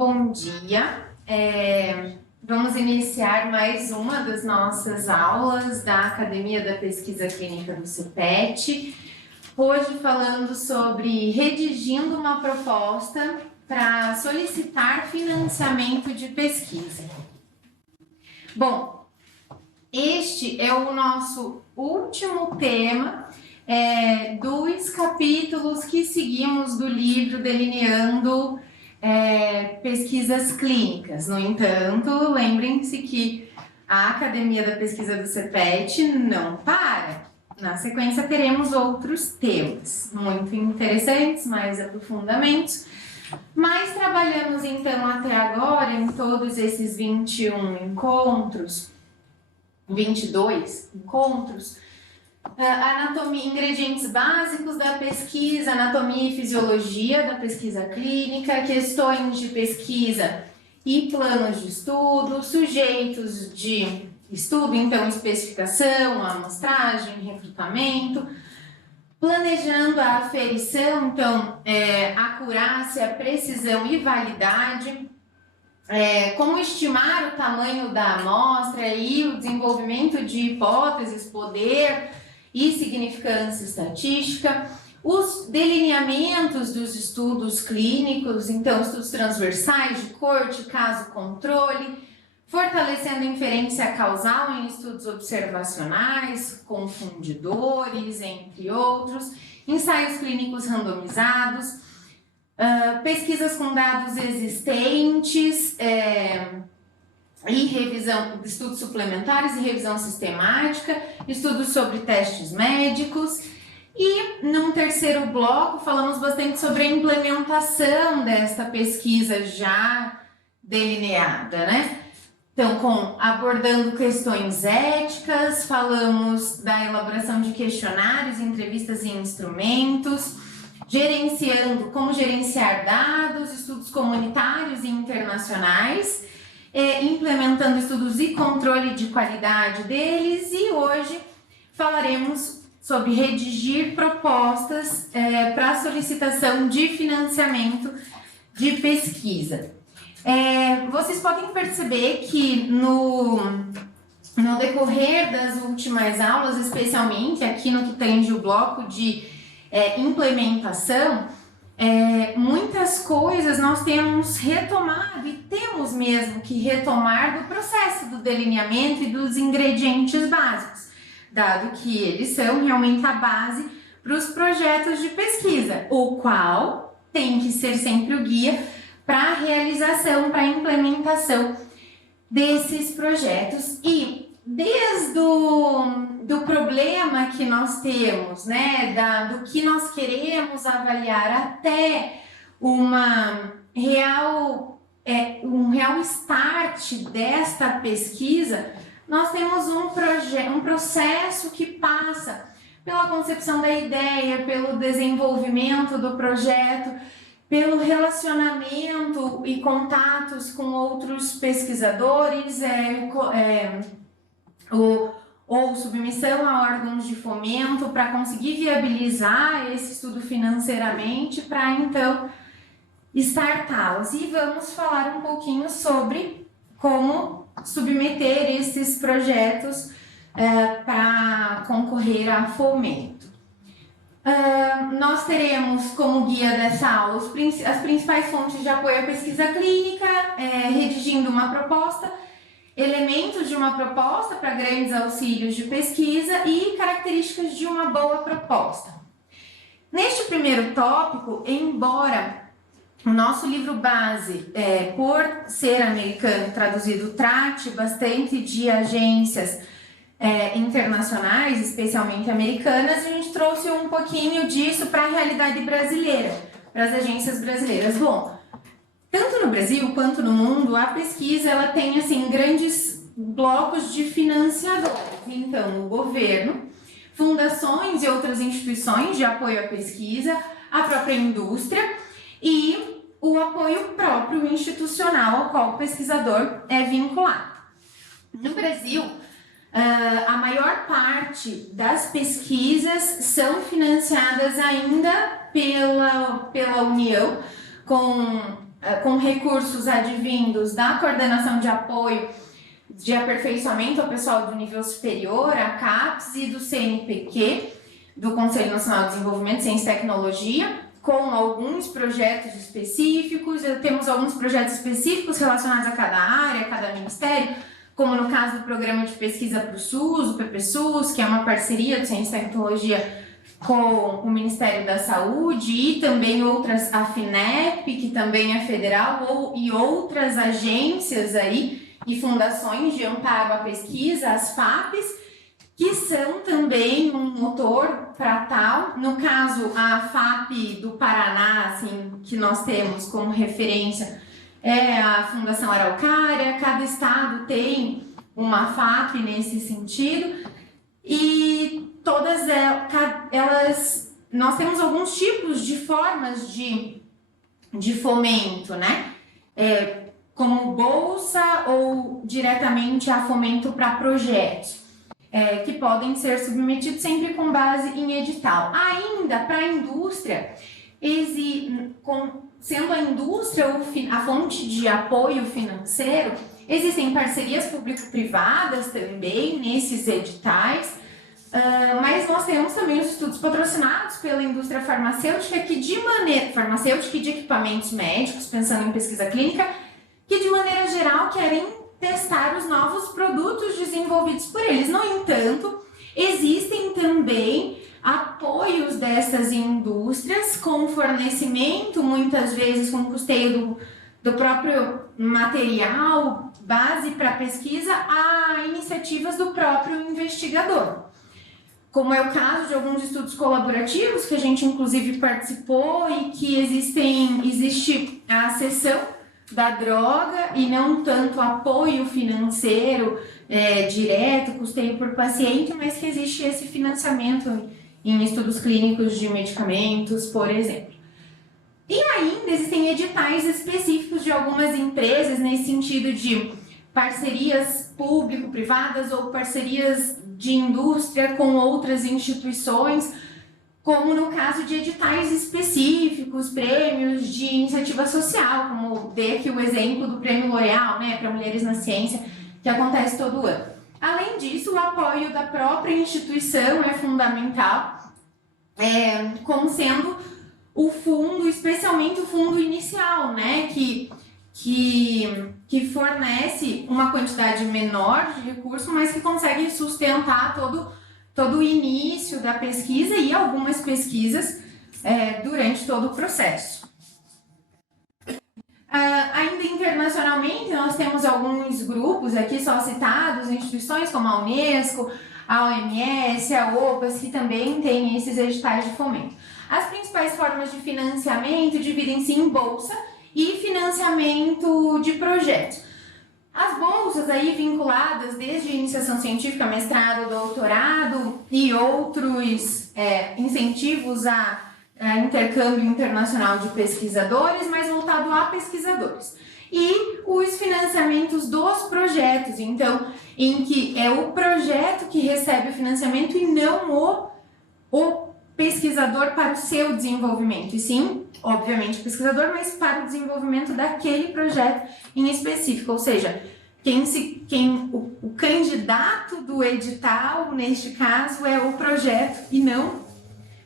Bom dia, vamos iniciar mais uma das nossas aulas da Academia da Pesquisa Clínica do CEPET. Hoje falando sobre redigindo uma proposta para solicitar financiamento de pesquisa. Bom, este é o nosso último tema dos capítulos que seguimos do livro Delineando pesquisas clínicas. No entanto, lembrem-se que a Academia da Pesquisa do CEPET não para. Na sequência, teremos outros temas muito interessantes, mais aprofundamentos, mas trabalhamos então até agora em todos esses 22 encontros, anatomia, ingredientes básicos da pesquisa, anatomia e fisiologia da pesquisa clínica, questões de pesquisa e planos de estudo, sujeitos de estudo, então especificação, amostragem, recrutamento, planejando a aferição, então acurácia, precisão e validade, como estimar o tamanho da amostra e o desenvolvimento de hipóteses, poder e significância estatística, os delineamentos dos estudos clínicos, então estudos transversais de corte, caso, controle, fortalecendo a inferência causal em estudos observacionais, confundidores, entre outros, ensaios clínicos randomizados, pesquisas com dados existentes, e revisão de estudos suplementares e revisão sistemática, estudos sobre testes médicos. E num terceiro bloco falamos bastante sobre a implementação desta pesquisa já delineada, né? Então, abordando questões éticas, falamos da elaboração de questionários, entrevistas e instrumentos, como gerenciar dados, estudos comunitários e internacionais, implementando estudos e controle de qualidade deles, e hoje falaremos sobre redigir propostas para solicitação de financiamento de pesquisa. Vocês podem perceber que no decorrer das últimas aulas, especialmente aqui no que tange o bloco de implementação, muitas coisas nós temos retomado e temos mesmo que retomar do processo do delineamento e dos ingredientes básicos, dado que eles são realmente a base para os projetos de pesquisa, o qual tem que ser sempre o guia para a realização, para a implementação desses projetos. E desde do problema que nós temos, né, do que nós queremos avaliar até um real start desta pesquisa, nós temos um processo que passa pela concepção da ideia, pelo desenvolvimento do projeto, pelo relacionamento e contatos com outros pesquisadores, ou submissão a órgãos de fomento para conseguir viabilizar esse estudo financeiramente para então startá-los. E vamos falar um pouquinho sobre como submeter esses projetos para concorrer a fomento. Nós teremos como guia dessa aula as principais fontes de apoio à pesquisa clínica, redigindo uma proposta, elementos de uma proposta para grandes auxílios de pesquisa e características de uma boa proposta. Neste primeiro tópico, embora o nosso livro base, por ser americano traduzido, trate bastante de agências internacionais, especialmente americanas, a gente trouxe um pouquinho disso para a realidade brasileira, para as agências brasileiras. Bom, tanto no Brasil quanto no mundo, a pesquisa ela tem assim grandes blocos de financiadores. Então, o governo, fundações e outras instituições de apoio à pesquisa, a própria indústria e o apoio próprio institucional ao qual o pesquisador é vinculado. No Brasil, a maior parte das pesquisas são financiadas ainda pela União, com com recursos advindos da coordenação de apoio de aperfeiçoamento ao pessoal do nível superior, a CAPES, e do CNPq, do Conselho Nacional de Desenvolvimento, Ciência e Tecnologia, com alguns projetos específicos. Temos alguns projetos específicos relacionados a cada área, a cada ministério, como no caso do Programa de Pesquisa para o SUS, o PPSUS, que é uma parceria de Ciência e Tecnologia com o Ministério da Saúde, e também outras, a FINEP, que também é federal, e outras agências aí e fundações de amparo à pesquisa, as FAPES, que são também um motor para tal. No caso, a FAP do Paraná, assim, que nós temos como referência, é a Fundação Araucária. Cada estado tem uma FAP nesse sentido, e todas elas, nós temos alguns tipos de formas de fomento, né? Como bolsa ou diretamente a fomento para projetos, que podem ser submetidos sempre com base em edital. Ainda para a indústria, sendo a indústria a fonte de apoio financeiro, existem parcerias público-privadas também nesses editais, mas nós temos também os estudos patrocinados pela indústria farmacêutica, farmacêutica e de equipamentos médicos, pensando em pesquisa clínica, que de maneira geral querem testar os novos produtos desenvolvidos por eles. No entanto, existem também apoios dessas indústrias com fornecimento, muitas vezes com custeio do próprio material, base para pesquisa, a iniciativas do próprio investigador. Como é o caso de alguns estudos colaborativos que a gente inclusive participou, e que existe a seção da droga e não tanto apoio financeiro direto, custeio por paciente, mas que existe esse financiamento em estudos clínicos de medicamentos, por exemplo. E ainda existem editais específicos de algumas empresas nesse sentido de parcerias público-privadas ou parcerias de indústria com outras instituições, como no caso de editais específicos, prêmios de iniciativa social, como dei aqui o exemplo do Prêmio L'Oréal, né, para Mulheres na Ciência, que acontece todo ano. Além disso, o apoio da própria instituição é fundamental, como sendo o fundo, especialmente o fundo inicial, né, que fornece uma quantidade menor de recursos, mas que consegue sustentar todo o início da pesquisa e algumas pesquisas durante todo o processo. Ainda internacionalmente, nós temos alguns grupos aqui só citados, instituições como a Unesco, a OMS, a OPAS, que também têm esses editais de fomento. As principais formas de financiamento dividem-se em bolsa e financiamento de projetos. As bolsas aí vinculadas desde iniciação científica, mestrado, doutorado e outros incentivos a intercâmbio internacional de pesquisadores, mas voltado a pesquisadores. E os financiamentos dos projetos, então, em que é o projeto que recebe o financiamento e não o pesquisador para o seu desenvolvimento, e sim, obviamente, o pesquisador, mas para o desenvolvimento daquele projeto em específico, ou seja, o candidato do edital, neste caso, é o projeto e não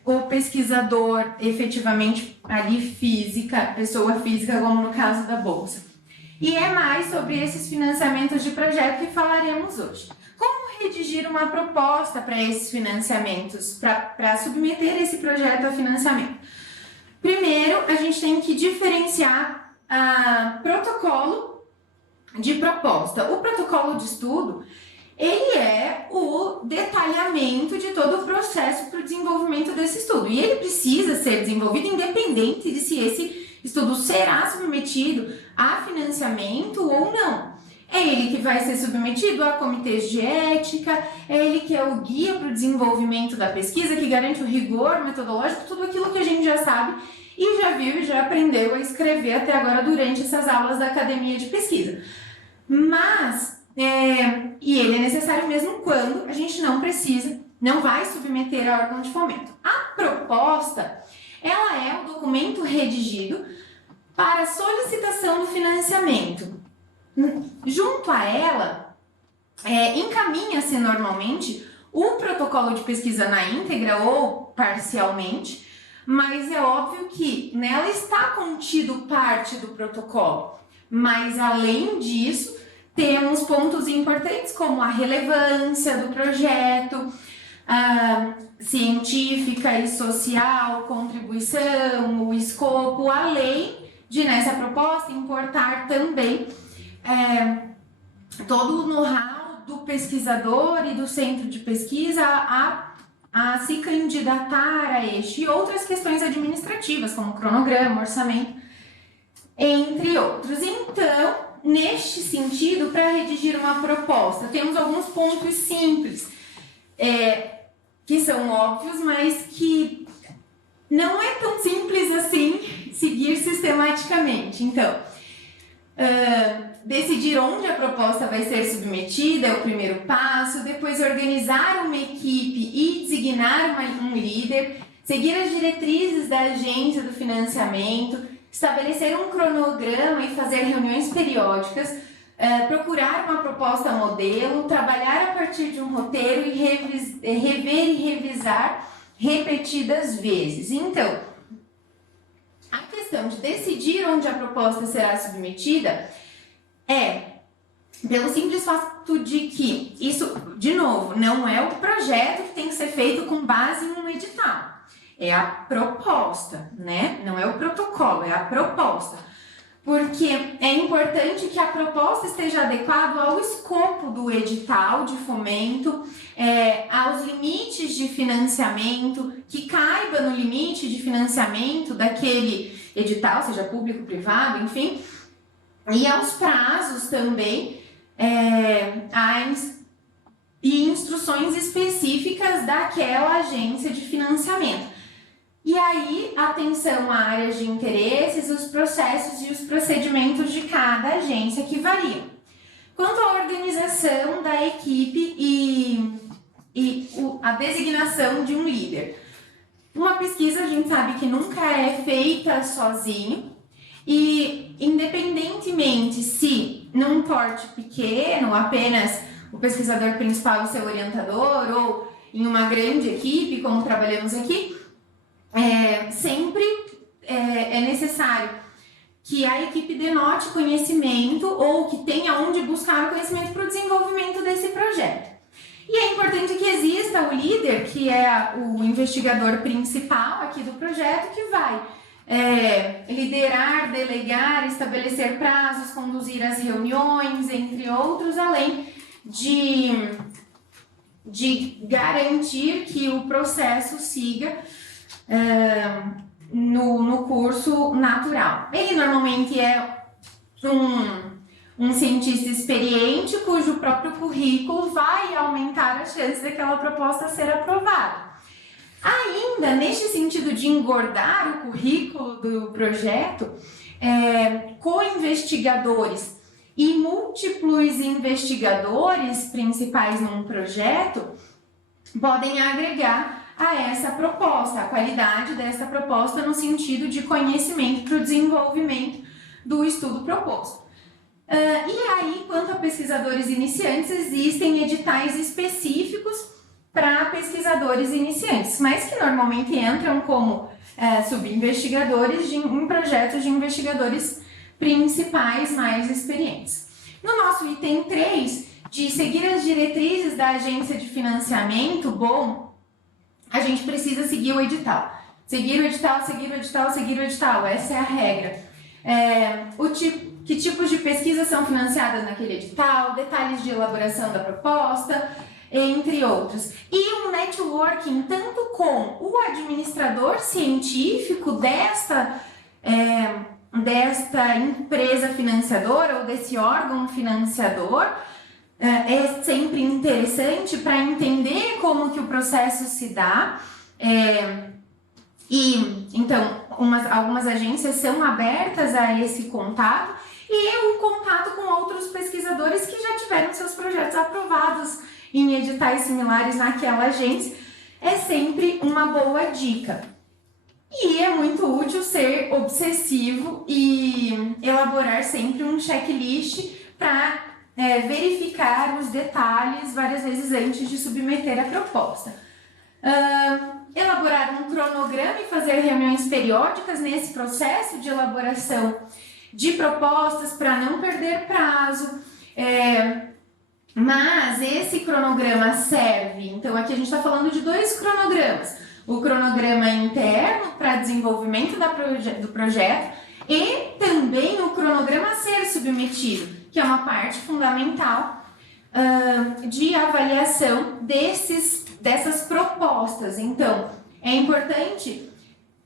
o pesquisador efetivamente ali física, pessoa física, como no caso da bolsa. E é mais sobre esses financiamentos de projeto que falaremos hoje. Como redigir uma proposta para esses financiamentos, para submeter esse projeto a financiamento? Primeiro, a gente tem que diferenciar protocolo de proposta. O protocolo de estudo, ele é o detalhamento de todo o processo para o desenvolvimento desse estudo. E ele precisa ser desenvolvido independente de se esse estudo será submetido a financiamento ou não. É ele que vai ser submetido a comitês de ética, é ele que é o guia para o desenvolvimento da pesquisa, que garante o rigor metodológico, tudo aquilo que a gente já sabe e já viu e já aprendeu a escrever até agora durante essas aulas da academia de pesquisa. Mas, e ele é necessário mesmo quando a gente não vai submeter a órgão de fomento. A proposta, ela é o documento redigido para a solicitação do financiamento. Junto a ela, encaminha-se normalmente o protocolo de pesquisa na íntegra ou parcialmente, mas é óbvio que nela está contido parte do protocolo. Mas além disso, temos pontos importantes como a relevância do projeto, científica e social, contribuição, o escopo, além de nessa proposta importar também todo o know-how do pesquisador e do centro de pesquisa a se candidatar a este e outras questões administrativas, como cronograma, orçamento, entre outros. Então, neste sentido, para redigir uma proposta, temos alguns pontos simples, que são óbvios, mas que não é tão simples assim seguir sistematicamente. Então, decidir onde a proposta vai ser submetida é o primeiro passo, depois organizar uma equipe e designar um líder, seguir as diretrizes da agência do financiamento, estabelecer um cronograma e fazer reuniões periódicas, procurar uma proposta modelo, trabalhar a partir de um roteiro e rever e revisar repetidas vezes. Então, a questão de decidir onde a proposta será submetida pelo simples fato de que isso, de novo, não é o projeto que tem que ser feito com base em um edital. É a proposta, né? Não é o protocolo, é a proposta. Porque é importante que a proposta esteja adequada ao escopo do edital de fomento, aos limites de financiamento, que caiba no limite de financiamento daquele edital, seja público, privado, enfim, e aos prazos também, e instruções específicas daquela agência de financiamento. E aí, atenção a áreas de interesses, os processos e os procedimentos de cada agência que variam. Quanto à organização da equipe e a designação de um líder. Uma pesquisa a gente sabe que nunca é feita sozinho e independentemente se num porte pequeno, apenas o pesquisador principal e seu orientador ou em uma grande equipe, como trabalhamos aqui, sempre é necessário que a equipe denote conhecimento ou que tenha onde buscar o conhecimento para o desenvolvimento desse projeto. E é importante que exista o líder, que é o investigador principal aqui do projeto, que vai liderar, delegar, estabelecer prazos, conduzir as reuniões, entre outros, além de garantir que o processo siga no curso natural. Ele normalmente é um cientista experiente cujo próprio currículo vai aumentar a chance daquela proposta ser aprovada. Ainda neste sentido de engordar o currículo do projeto, co-investigadores e múltiplos investigadores principais num projeto podem agregar a essa proposta, a qualidade dessa proposta no sentido de conhecimento para o desenvolvimento do estudo proposto. E aí, quanto a pesquisadores iniciantes, existem editais específicos para pesquisadores iniciantes, mas que normalmente entram como subinvestigadores em projetos de investigadores principais mais experientes. No nosso item 3, de seguir as diretrizes da agência de financiamento, a gente precisa seguir o edital. Seguir o edital, seguir o edital, seguir o edital. Essa é a regra. Que tipos de pesquisa são financiadas naquele edital, detalhes de elaboração da proposta, entre outros. E um networking tanto com o administrador científico desta empresa financiadora ou desse órgão financiador, é sempre interessante para entender como que o processo se dá. E então algumas agências são abertas a esse contato e o contato com outros pesquisadores que já tiveram seus projetos aprovados em editais similares naquela agência é sempre uma boa dica. E é muito útil ser obsessivo e elaborar sempre um checklist para verificar os detalhes várias vezes antes de submeter a proposta. Elaborar um cronograma e fazer reuniões periódicas nesse processo de elaboração de propostas para não perder prazo. Mas esse cronograma serve, então aqui a gente está falando de 2 cronogramas. O cronograma interno para desenvolvimento do projeto e também o cronograma a ser submetido, que é uma parte fundamental de avaliação dessas propostas. Então, é importante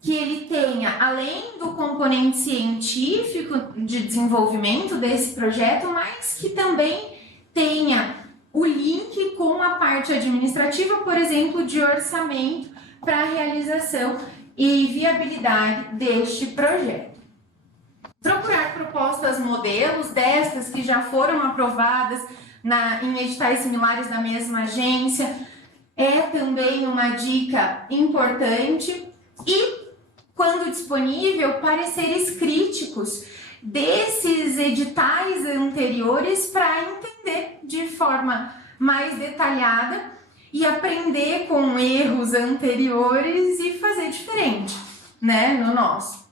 que ele tenha, além do componente científico de desenvolvimento desse projeto, mas que também tenha o link com a parte administrativa, por exemplo, de orçamento para a realização e viabilidade deste projeto. Procurar propostas modelos destas que já foram aprovadas em editais similares da mesma agência é também uma dica importante. E, quando disponível, pareceres críticos desses editais anteriores para entender de forma mais detalhada e aprender com erros anteriores e fazer diferente, né, no nosso.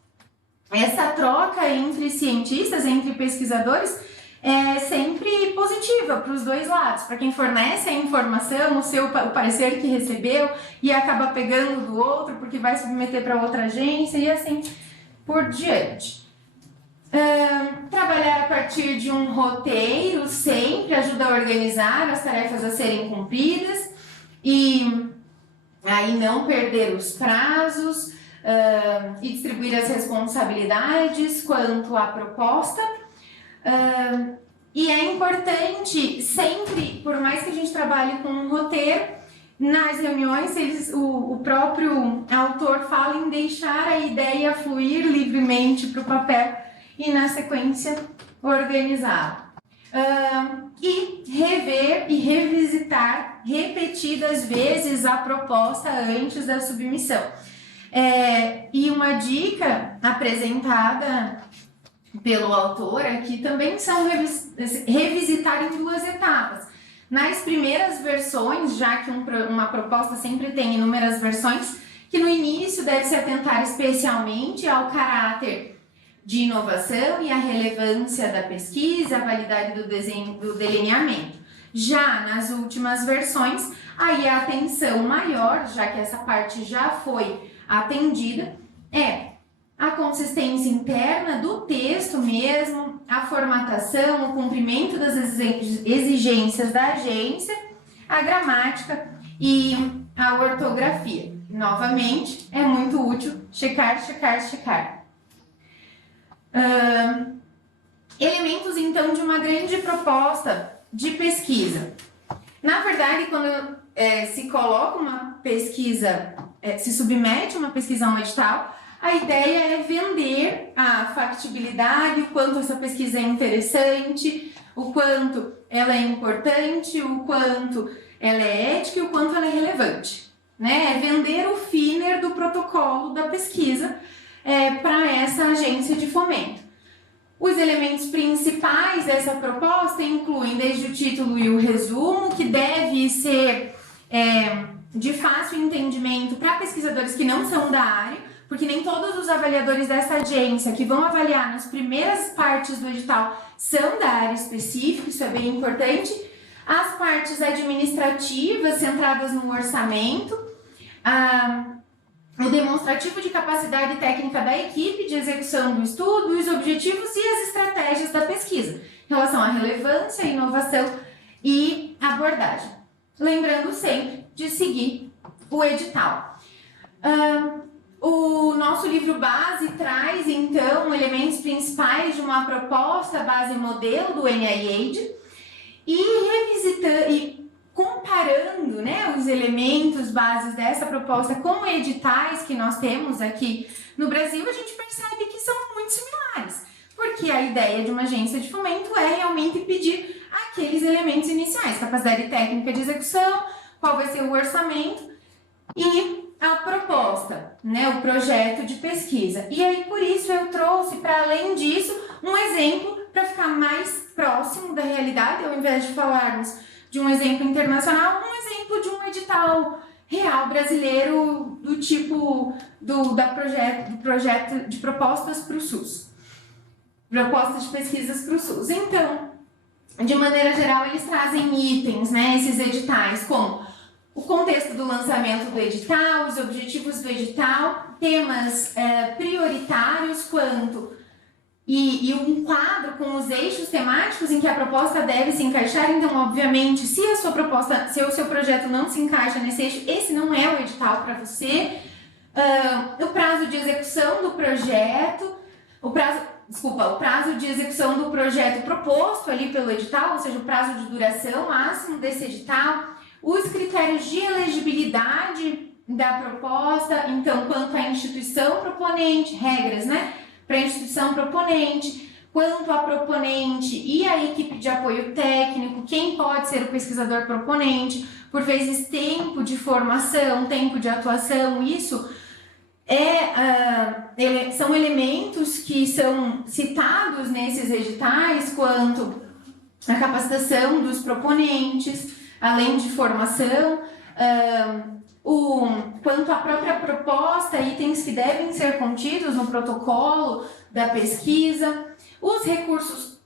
Essa troca entre cientistas, entre pesquisadores, é sempre positiva para os 2 lados. Para quem fornece a informação, o parecer que recebeu e acaba pegando do outro porque vai submeter para outra agência e assim por diante. Trabalhar a partir de um roteiro sempre ajuda a organizar as tarefas a serem cumpridas e aí não perder os prazos e distribuir as responsabilidades quanto à proposta. E é importante sempre, por mais que a gente trabalhe com um roteiro, nas reuniões o próprio autor fala em deixar a ideia fluir livremente para o papel e na sequência organizar. E rever e revisitar repetidas vezes a proposta antes da submissão. E uma dica apresentada pelo autor aqui também são revisitar em 2 etapas. Nas primeiras versões, já que uma proposta sempre tem inúmeras versões, que no início deve se atentar especialmente ao caráter de inovação e a relevância da pesquisa, a validade do delineamento. Já nas últimas versões, aí a atenção maior, já que essa parte já foi atendida, é a consistência interna do texto mesmo, a formatação, o cumprimento das exigências da agência, a gramática e a ortografia. Novamente, é muito útil checar. Elementos, então, de uma grande proposta de pesquisa. Na verdade, quando se coloca uma pesquisa, se submete uma pesquisa a um edital, a ideia é vender a factibilidade, o quanto essa pesquisa é interessante, o quanto ela é importante, o quanto ela é ética e o quanto ela é relevante, né? É vender o finer do protocolo da pesquisa para essa agência de fomento. Os elementos principais dessa proposta incluem desde o título e o resumo, que deve ser de fácil entendimento para pesquisadores que não são da área, porque nem todos os avaliadores dessa agência que vão avaliar nas primeiras partes do edital são da área específica, isso é bem importante. As partes administrativas centradas no orçamento, o demonstrativo de capacidade técnica da equipe de execução do estudo, os objetivos e as estratégias da pesquisa, em relação à relevância, inovação e abordagem. Lembrando sempre de seguir o edital. O nosso livro base traz, então, elementos principais de uma proposta base modelo do NIH e comparando, né, os elementos bases dessa proposta com editais que nós temos aqui no Brasil, a gente percebe que são muito similares, porque a ideia de uma agência de fomento é realmente pedir aqueles elementos iniciais, capacidade técnica de execução, qual vai ser o orçamento e a proposta, né, o projeto de pesquisa. E aí, por isso, eu trouxe, para além disso, um exemplo para ficar mais próximo da realidade, ao invés de falarmos de um exemplo internacional, um exemplo de um edital real brasileiro do tipo do projeto de propostas para o SUS. Propostas de pesquisas para o SUS. Então, de maneira geral, eles trazem itens, né, esses editais, como o contexto do lançamento do edital, os objetivos do edital, temas prioritários e um quadro com os eixos temáticos em que a proposta deve se encaixar. Então, obviamente, se o seu projeto não se encaixa nesse eixo, esse não é o edital para você. O prazo de execução do projeto, o prazo de execução do projeto proposto ali pelo edital, ou seja, o prazo de duração máximo desse edital, os critérios de elegibilidade da proposta, então, quanto à instituição proponente, regras, né, para a instituição proponente, quanto à proponente e à equipe de apoio técnico, quem pode ser o pesquisador proponente, por vezes tempo de formação, tempo de atuação, isso são elementos que são citados nesses editais, quanto à capacitação dos proponentes, além de formação, quanto à própria proposta, itens que devem ser contidos no protocolo da pesquisa, os recursos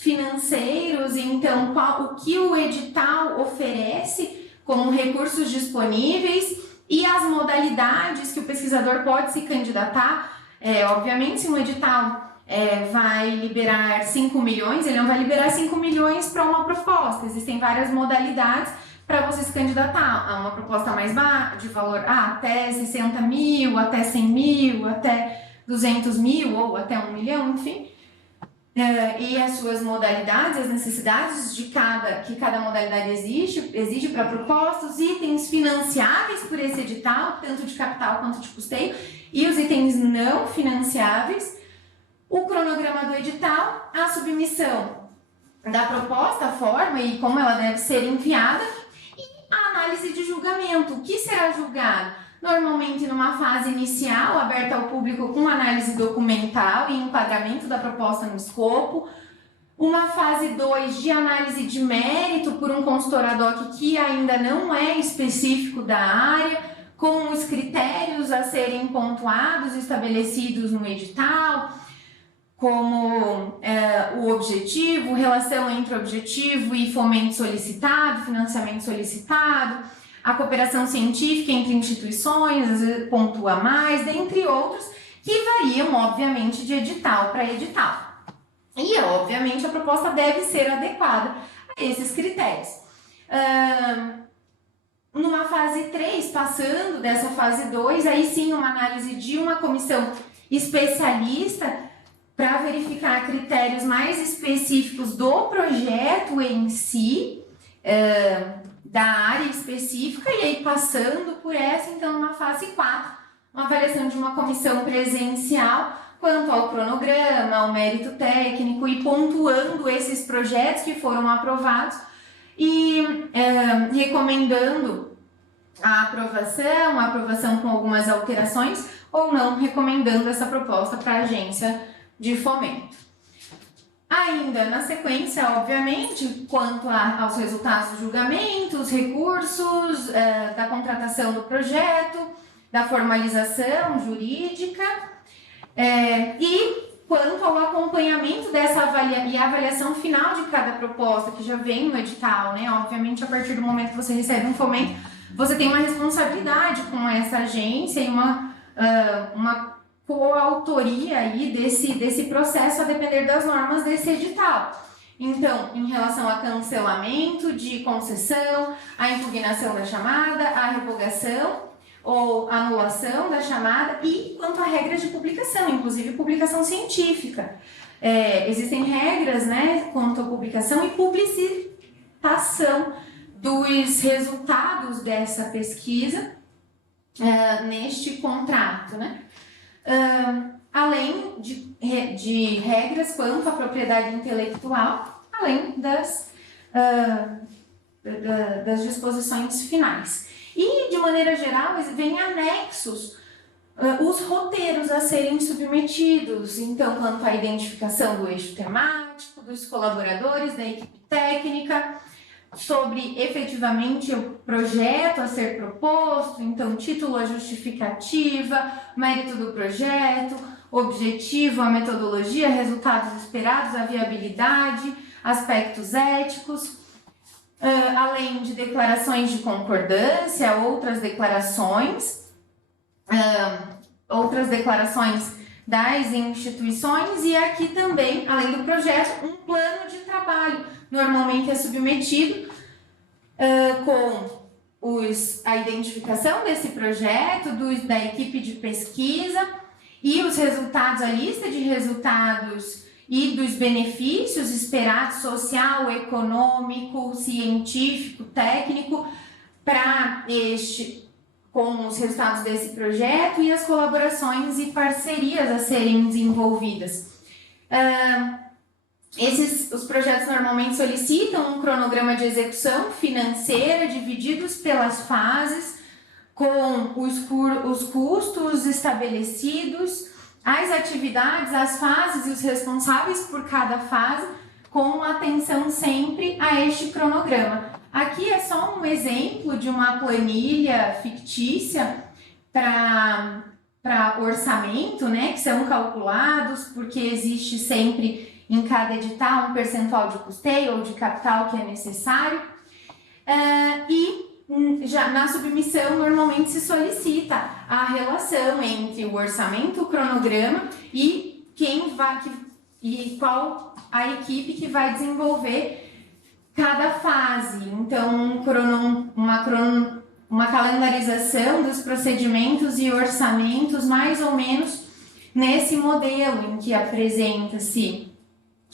financeiros, então o que o edital oferece como recursos disponíveis e as modalidades que o pesquisador pode se candidatar. Obviamente, se um edital vai liberar 5 milhões, ele não vai liberar 5 milhões para uma proposta. Existem várias modalidades para você se candidatar a uma proposta mais baixa, de valor até 60 mil, até 100 mil, até 200 mil ou até 1 milhão, enfim. E as suas modalidades, as necessidades que cada modalidade exige para propostas, os itens financiáveis por esse edital, tanto de capital quanto de custeio, e os itens não financiáveis, o cronograma do edital, a submissão da proposta, a forma e como ela deve ser enviada, e a análise de julgamento. O que será julgado? Normalmente numa fase inicial, aberta ao público com análise documental e enquadramento da proposta no escopo. Uma fase 2 de análise de mérito por um consultor ad hoc que ainda não é específico da área, com os critérios a serem pontuados, estabelecidos no edital, como o objetivo, relação entre objetivo e fomento solicitado, financiamento solicitado, a cooperação científica entre instituições, às vezes pontua mais, dentre outros, que variam, obviamente, de edital para edital. E, obviamente, a proposta deve ser adequada a esses critérios. Numa fase 3, passando dessa fase 2, aí sim uma análise de uma comissão especialista para verificar critérios mais específicos do projeto em si, da área específica, e aí passando por essa, então, numa fase 4, uma avaliação de uma comissão presencial quanto ao cronograma, ao mérito técnico e pontuando esses projetos que foram aprovados e recomendando a aprovação com algumas alterações ou não recomendando essa proposta para a agência de fomento. Ainda na sequência, obviamente, quanto aos resultados do julgamento, os recursos, da contratação do projeto, da formalização jurídica, e quanto ao acompanhamento dessa avaliação final de cada proposta, que já vem no edital, né? Obviamente, a partir do momento que você recebe um fomento, você tem uma responsabilidade com essa agência e uma coautoria aí desse processo a depender das normas desse edital. Então, em relação a cancelamento de concessão, a impugnação da chamada, a revogação ou anulação da chamada e quanto a regras de publicação, inclusive publicação científica. Existem regras, né, quanto à publicação e publicitação dos resultados dessa pesquisa neste contrato, né? Além de regras quanto à propriedade intelectual, além das disposições finais. E, de maneira geral, vem anexos os roteiros a serem submetidos. Então, quanto à identificação do eixo temático, dos colaboradores, da equipe técnica, sobre efetivamente o projeto a ser proposto, então título, a justificativa, mérito do projeto, objetivo, a metodologia, resultados esperados, a viabilidade, aspectos éticos, além de declarações de concordância, outras declarações das instituições, e aqui também, além do projeto, um plano de trabalho. Normalmente é submetido com a identificação desse projeto, da equipe de pesquisa e os resultados, a lista de resultados e dos benefícios esperados, social, econômico, científico, técnico, com os resultados desse projeto e as colaborações e parcerias a serem desenvolvidas. Os projetos normalmente solicitam um cronograma de execução financeira divididos pelas fases, com os custos estabelecidos, as atividades, as fases e os responsáveis por cada fase, com atenção sempre a este cronograma. Aqui é só um exemplo de uma planilha fictícia para orçamento, né, que são calculados, porque existe sempre em cada edital um percentual de custeio ou de capital que é necessário. Já na submissão normalmente se solicita a relação entre o orçamento, o cronograma e qual a equipe que vai desenvolver cada fase. Então, uma calendarização dos procedimentos e orçamentos mais ou menos nesse modelo em que apresenta-se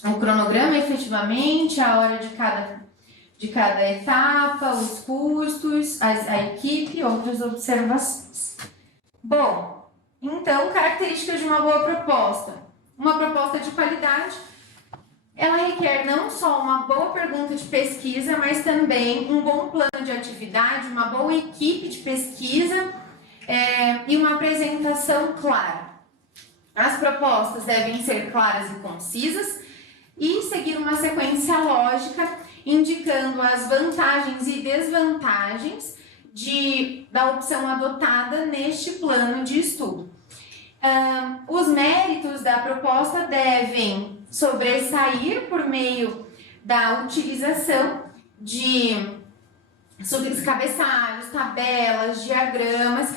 o cronograma efetivamente, a hora de cada etapa, os custos, a equipe e outras observações. Bom, então, características de uma boa proposta. Uma proposta de qualidade, ela requer não só uma boa pergunta de pesquisa, mas também um bom plano de atividade, uma boa equipe de pesquisa e uma apresentação clara. As propostas devem ser claras e concisas e seguir uma sequência lógica indicando as vantagens e desvantagens da opção adotada neste plano de estudo. Os méritos da proposta devem sobressair por meio da utilização de cabeçalhos, tabelas, diagramas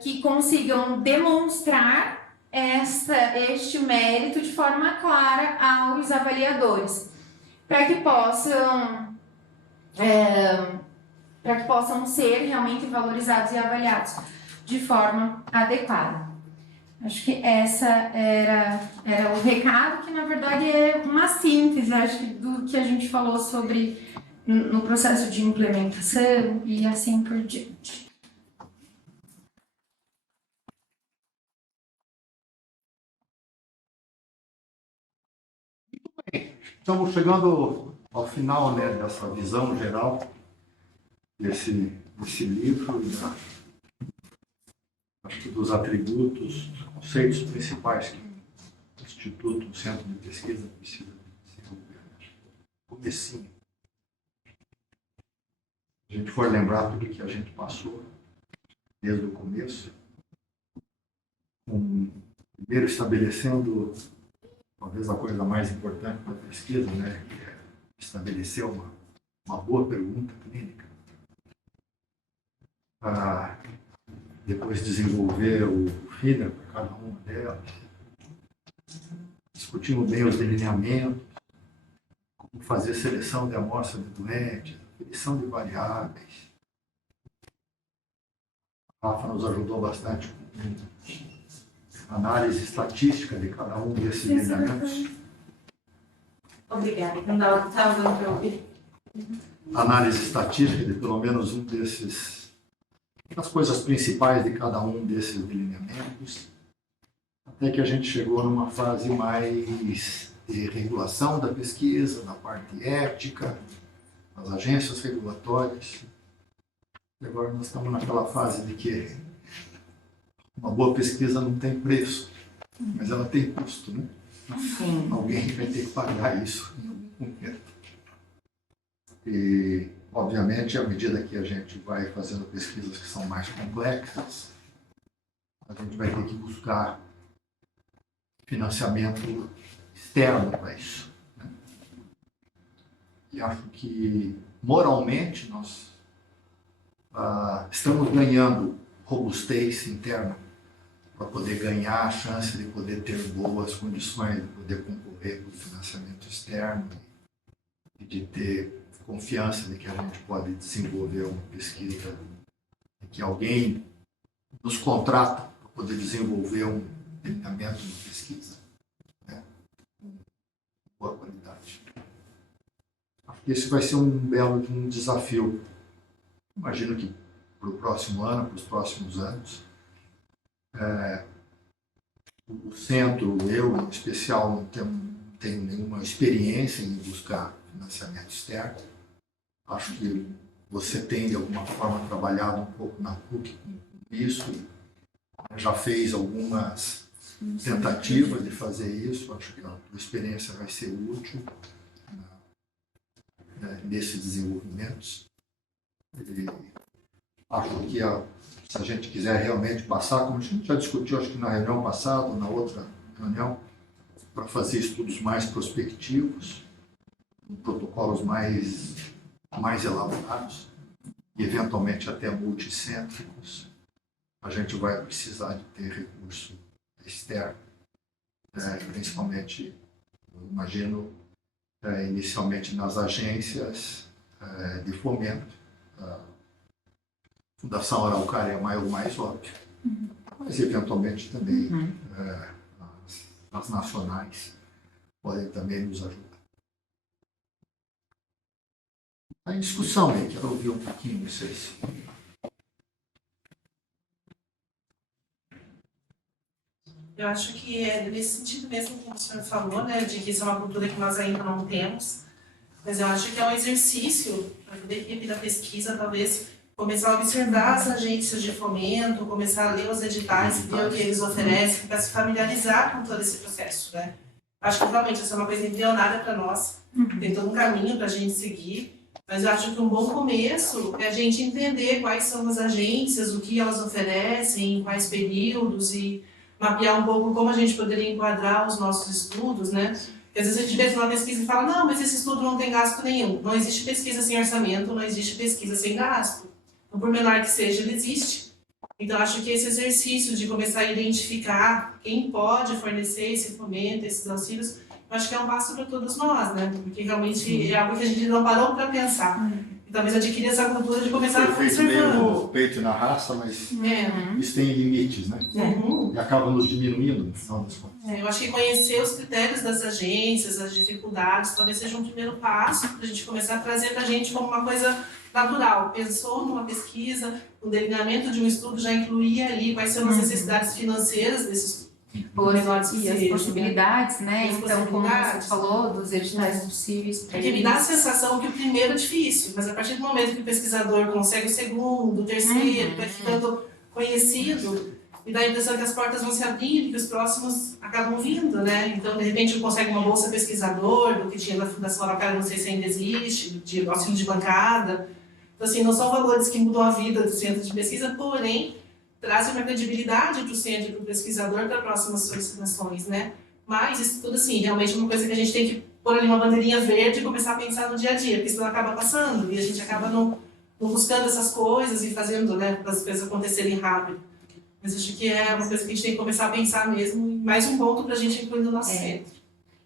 que consigam demonstrar este mérito de forma clara aos avaliadores, para que possam ser realmente valorizados e avaliados de forma adequada. Acho que essa era o recado, que na verdade é uma síntese, acho, do que a gente falou sobre no processo de implementação e assim por diante. Estamos chegando ao final, né, dessa visão geral desse livro, acho que dos atributos, dos conceitos principais que o Instituto, o Centro de Pesquisa precisa desenvolver. Comecinho. Se a gente for lembrar tudo que a gente passou desde o começo, primeiro estabelecendo talvez a coisa mais importante da pesquisa, né, que é estabelecer uma boa pergunta clínica, para depois desenvolver o feeder para cada uma delas. Discutimos bem os delineamentos, como fazer seleção de amostra de doentes, aferição de variáveis. A Rafa nos ajudou bastante com a análise estatística de cada um desses delineamentos. Obrigada, não estava dando para ouvir. Análise estatística de pelo menos um das coisas principais de cada um desses delineamentos, até que a gente chegou numa fase mais de regulação da pesquisa, da parte ética, das agências regulatórias, E agora nós estamos naquela fase de que uma boa pesquisa não tem preço, mas ela tem custo, né? Sim. Alguém vai ter que pagar isso em algum momento. E, obviamente, à medida que a gente vai fazendo pesquisas que são mais complexas, a gente vai ter que buscar financiamento externo para isso, né? E acho que, moralmente, nós estamos ganhando robustez interna para poder ganhar a chance de poder ter boas condições, de poder concorrer com o financiamento externo e de ter confiança de que a gente pode desenvolver uma pesquisa, que alguém nos contrata para poder desenvolver um delineamento de pesquisa, né, com boa qualidade. Acho que esse vai ser um belo desafio. Imagino que para o próximo ano, para os próximos anos, o centro, eu em especial, não tenho nenhuma experiência em buscar financiamento externo. Acho que você tem, de alguma forma, trabalhado um pouco na PUC com isso, já fez algumas tentativas de fazer isso. Acho que a tua experiência vai ser útil nesses desenvolvimentos. E acho que se a gente quiser realmente passar, como a gente já discutiu, acho que na reunião passada, na outra reunião, para fazer estudos mais prospectivos, protocolos mais elaborados e, eventualmente, até multicêntricos, a gente vai precisar de ter recurso externo, principalmente, eu imagino, inicialmente nas agências de fomento. Fundação Araucária é o mais óbvio, mas eventualmente também as nacionais podem também nos ajudar. A discussão aí, quero ouvir um pouquinho vocês. Eu acho que é nesse sentido mesmo que o senhor falou, né, de que isso é uma cultura que nós ainda não temos, mas eu acho que é um exercício para a equipe da pesquisa, talvez, começar a observar as agências de fomento, começar a ler os editais, ver o que eles oferecem, para se familiarizar com todo esse processo, né. Acho que realmente isso é uma coisa embrionária para nós, tem todo um caminho para a gente seguir, mas eu acho que um bom começo é a gente entender quais são as agências, o que elas oferecem, em quais períodos, e mapear um pouco como a gente poderia enquadrar os nossos estudos, né? Porque às vezes a gente vê uma pesquisa e fala, não, mas esse estudo não tem gasto nenhum. Não existe pesquisa sem orçamento, não existe pesquisa sem gasto. Então, por menor que seja, ele existe. Então, acho que esse exercício de começar a identificar quem pode fornecer esse fomento, esses auxílios, eu acho que é um passo para todos nós, né? Porque realmente é algo que a gente não parou para pensar. E talvez adquirir essa cultura de começar a feito meio no peito e na raça, mas isso tem limites, né? E acaba nos diminuindo no final das contas. Eu acho que conhecer os critérios das agências, as dificuldades, talvez seja um primeiro passo para a gente começar a trazer para a gente como uma coisa natural. Pensou numa pesquisa, o delineamento de um estudo já incluía ali quais são as necessidades financeiras desse estudo. E as possibilidades, né? Então, como você falou, dos editais possíveis para Porque me dá a sensação que o primeiro é difícil, mas a partir do momento que o pesquisador consegue o segundo, o terceiro, vai ficando conhecido, me dá a impressão que as portas vão se abrindo e que os próximos acabam vindo, né? Então, de repente, consegue uma bolsa pesquisador, do que tinha na Fundação Araucária, não sei se ainda existe, de auxílio de bancada. Então, assim, não são valores que mudam a vida do centro de pesquisa, porém, trazem uma credibilidade para o centro e para o pesquisador para próximas solicitações, né? Mas isso tudo, assim, realmente é uma coisa que a gente tem que pôr ali uma bandeirinha verde e começar a pensar no dia a dia, porque senão acaba passando e a gente acaba não buscando essas coisas e fazendo, né, para as coisas acontecerem rápido. Mas acho que é uma coisa que a gente tem que começar a pensar mesmo, e mais um ponto para a gente incluir no nosso centro.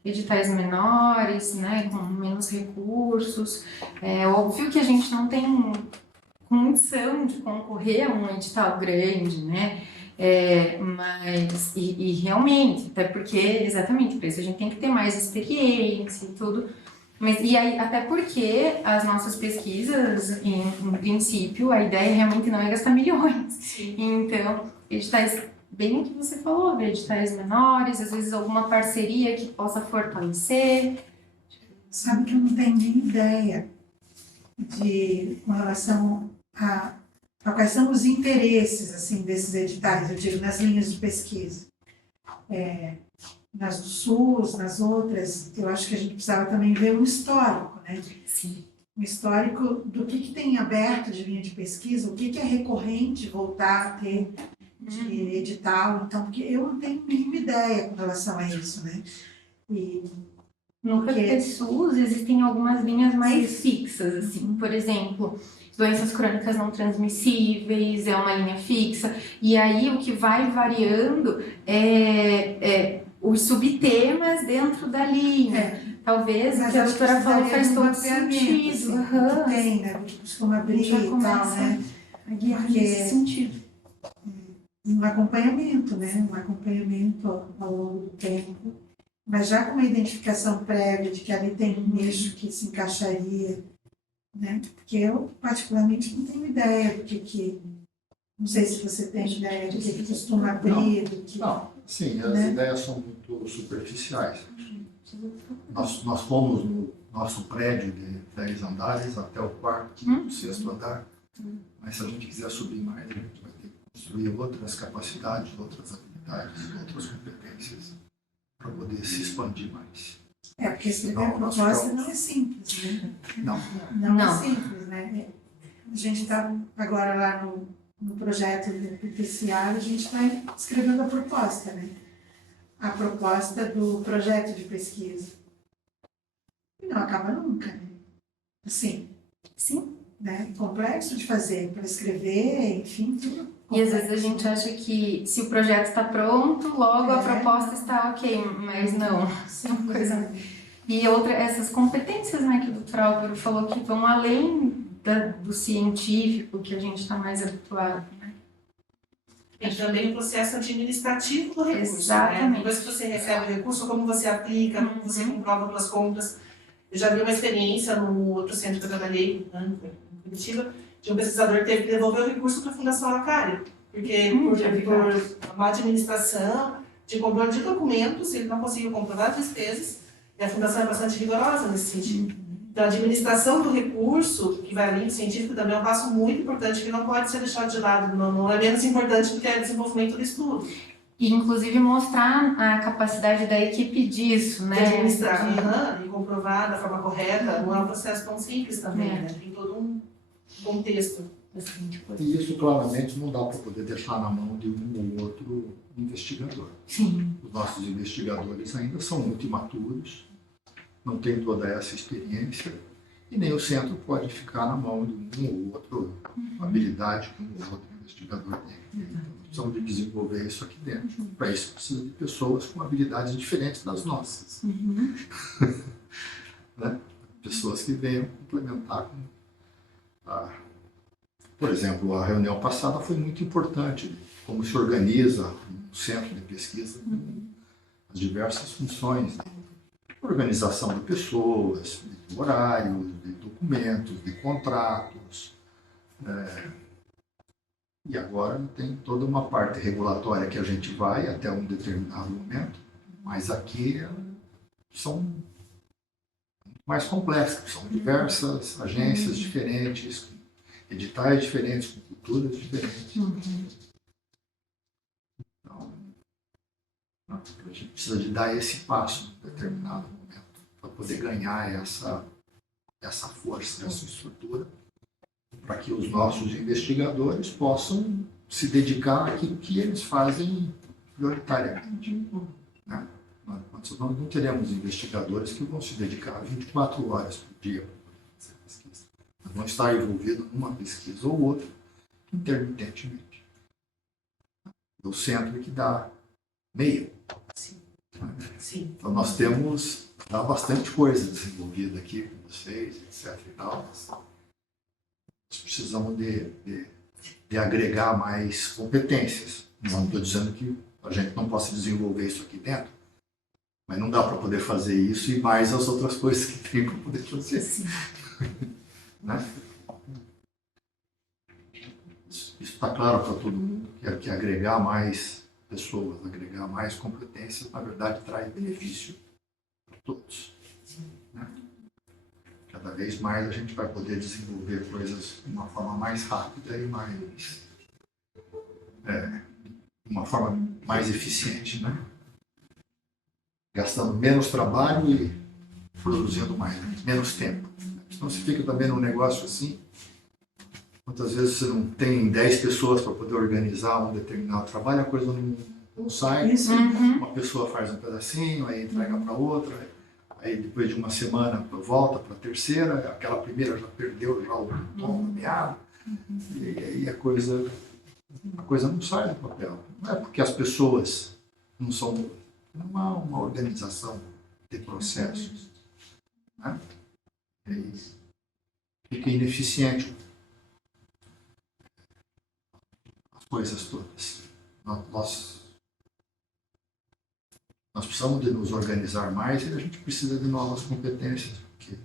Editais menores, né, com menos recursos. É óbvio que a gente não tem condição de concorrer a um edital grande, né? Mas realmente, até porque, exatamente por isso, a gente tem que ter mais experiência e tudo. Mas, e aí, até porque as nossas pesquisas, em princípio, a ideia realmente não é gastar milhões. Sim. Então, editais, bem o que você falou, editais menores, às vezes alguma parceria que possa fortalecer. Sabe que eu não tenho nem ideia com relação a quais são os interesses, assim, desses editais, eu digo, nas linhas de pesquisa. Nas do SUS, nas outras, eu acho que a gente precisava também ver um histórico, né? Sim. Um histórico do que tem aberto de linha de pesquisa, o que é recorrente voltar a ter de edital, então, porque eu não tenho nenhuma ideia com relação a isso, né? E No PSUS existem algumas linhas mais fixas, assim, por exemplo, doenças crônicas não transmissíveis é uma linha fixa, e aí o que vai variando é os subtemas dentro da linha. Talvez o que a doutora falou faz todo sentido. Assim, que tem, né? Que costuma abrir e tal, né? A guiar nesse sentido. Um acompanhamento, né? Um acompanhamento ao longo do tempo. Mas já com uma identificação prévia de que ali tem um eixo que se encaixaria, né? Porque eu, particularmente, não tenho ideia do que não sei se você tem ideia do que costuma abrir, do que... Não, sim, as né? ideias são muito superficiais. Nós fomos no nosso prédio de 10 andares até o quarto, quinto, sexto andar, mas se a gente quiser subir mais, a gente vai ter que construir outras capacidades, outras habilidades, outras competências para poder se expandir mais. Porque escrever a Não, nós proposta ficamos- não é simples, né? Não, Não é Não. simples, né? A gente está agora lá no projeto do PPCA, a gente está escrevendo a proposta, né? A proposta do projeto de pesquisa. E não acaba nunca, né? Assim, Sim. né? Complexo de fazer, para escrever, enfim, tudo. E às vezes a complexo. gente acha que se o projeto está pronto, logo a É. proposta está ok, mas não. Simples, coisa- né? E essas competências, né, que o Dr. Álvaro falou que vão além do científico, que a gente está mais habituado, né? Tem também o processo administrativo do recurso, Exatamente. né? Depois que você recebe o recurso, como você aplica, como você comprova pelas compras. Eu já vi uma experiência no outro centro que eu trabalhei, em Curitiba, de um pesquisador que teve que devolver o recurso para a Fundação Lacário, porque por má administração, de controle de documentos, ele não conseguiu comprovar as despesas, e a Fundação é bastante rigorosa nesse sentido. Então, a administração do recurso, que vai além do científico, também é um passo muito importante, que não pode ser deixado de lado, não é menos importante do que o desenvolvimento do estudo. E, inclusive, mostrar a capacidade da equipe disso, né? De administrar, De- e comprovar da forma correta, não é um processo tão simples também, né? Tem todo um contexto. bastante coisa. e isso claramente não dá para poder deixar na mão de um ou outro investigador. Sim. Os nossos investigadores ainda são muito imaturos, não têm toda essa experiência, e nem o centro pode ficar na mão de um ou outro, uma habilidade que um ou outro investigador tem. Então, nós precisamos de desenvolver isso aqui dentro. Para isso, precisa de pessoas com habilidades diferentes das nossas. Né? Pessoas que venham complementar com por exemplo, a reunião passada foi muito importante, como se organiza um centro de pesquisa, com as diversas funções de organização de pessoas, de horários, de documentos, de contratos. E agora tem toda uma parte regulatória que a gente vai até um determinado momento, mas aqui são mais complexas, são diversas agências diferentes, com editais diferentes, com culturas diferentes. Então, a gente precisa de dar esse passo em determinado momento para poder ganhar essa força, essa estrutura, para que os nossos investigadores possam se dedicar àquilo que eles fazem prioritariamente. Né? Nós não teremos investigadores que vão se dedicar 24 horas por dia para fazer pesquisa. Nós vamos estar envolvidos numa pesquisa ou outra, intermitentemente. O centro que dá meio. Sim. Então nós temos bastante coisa desenvolvida aqui com vocês, etc. e tal. Nós precisamos de agregar mais competências. Não estou dizendo que a gente não possa desenvolver isso aqui dentro, mas não dá para poder fazer isso e mais as outras coisas que tem para poder fazer. Sim. Né? Isso está claro para todo mundo, que agregar mais pessoas, agregar mais competências, na verdade, traz benefício para todos. Né? Cada vez mais a gente vai poder desenvolver coisas de uma forma mais rápida e uma forma mais eficiente, né? Gastando menos trabalho e produzindo mais, né? Menos tempo. Então, se fica também num negócio assim, muitas vezes você não tem 10 pessoas para poder organizar um determinado trabalho, a coisa não sai. Isso. Uma pessoa faz um pedacinho, aí entrega para outra, aí depois de uma semana volta para a terceira, aquela primeira já perdeu já o tom da meada, e aí a coisa não sai do papel. Não é porque as pessoas não são, não há uma organização de processos, né? E aí fica ineficiente as coisas todas. Nós precisamos de nos organizar mais e a gente precisa de novas competências, porque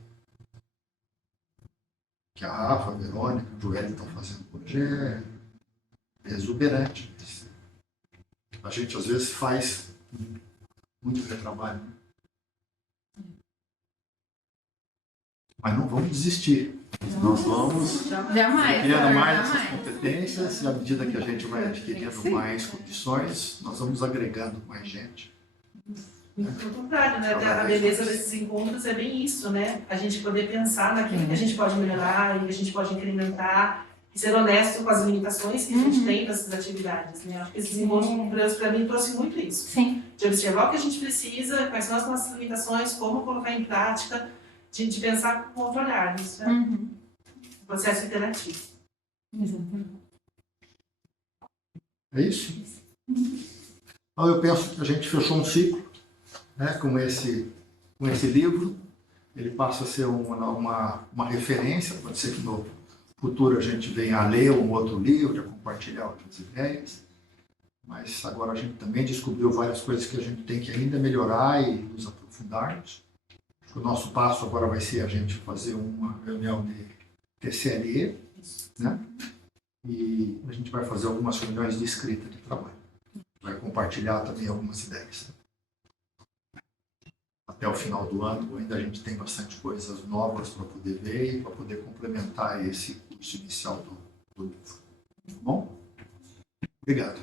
que a Rafa, a Verônica, o Joel estão fazendo hoje é exuberante. A gente às vezes faz muito retrabalho, né? Mas não vamos desistir. Nós vamos Jamais. adquirindo mais essas Jamais. competências e à medida que a gente vai adquirindo mais condições, nós vamos agregando mais gente. Pelo contrário, né? A beleza desses encontros é bem isso, né? A gente poder pensar naquilo que a gente pode melhorar e que a gente pode incrementar e ser honesto com as limitações que a gente tem nessas atividades, né? Acho que esses encontros, para mim, trouxe muito isso. Sim. De observar o que a gente precisa, quais são as nossas limitações, como colocar em prática, de pensar com outro olhar. Isso é um processo interativo. Exatamente. É isso? Então eu penso que a gente fechou um ciclo, né, com esse livro. Ele passa a ser uma referência, pode ser que no futuro a gente venha a ler um outro livro, a compartilhar outras ideias, mas agora a gente também descobriu várias coisas que a gente tem que ainda melhorar e nos aprofundarmos. O nosso passo agora vai ser a gente fazer uma reunião de TCLE, né? E a gente vai fazer algumas reuniões de escrita de trabalho. Vai compartilhar também algumas ideias. Até o final do ano, ainda a gente tem bastante coisas novas para poder ver e para poder complementar esse curso inicial do livro. Tá bom? Obrigado.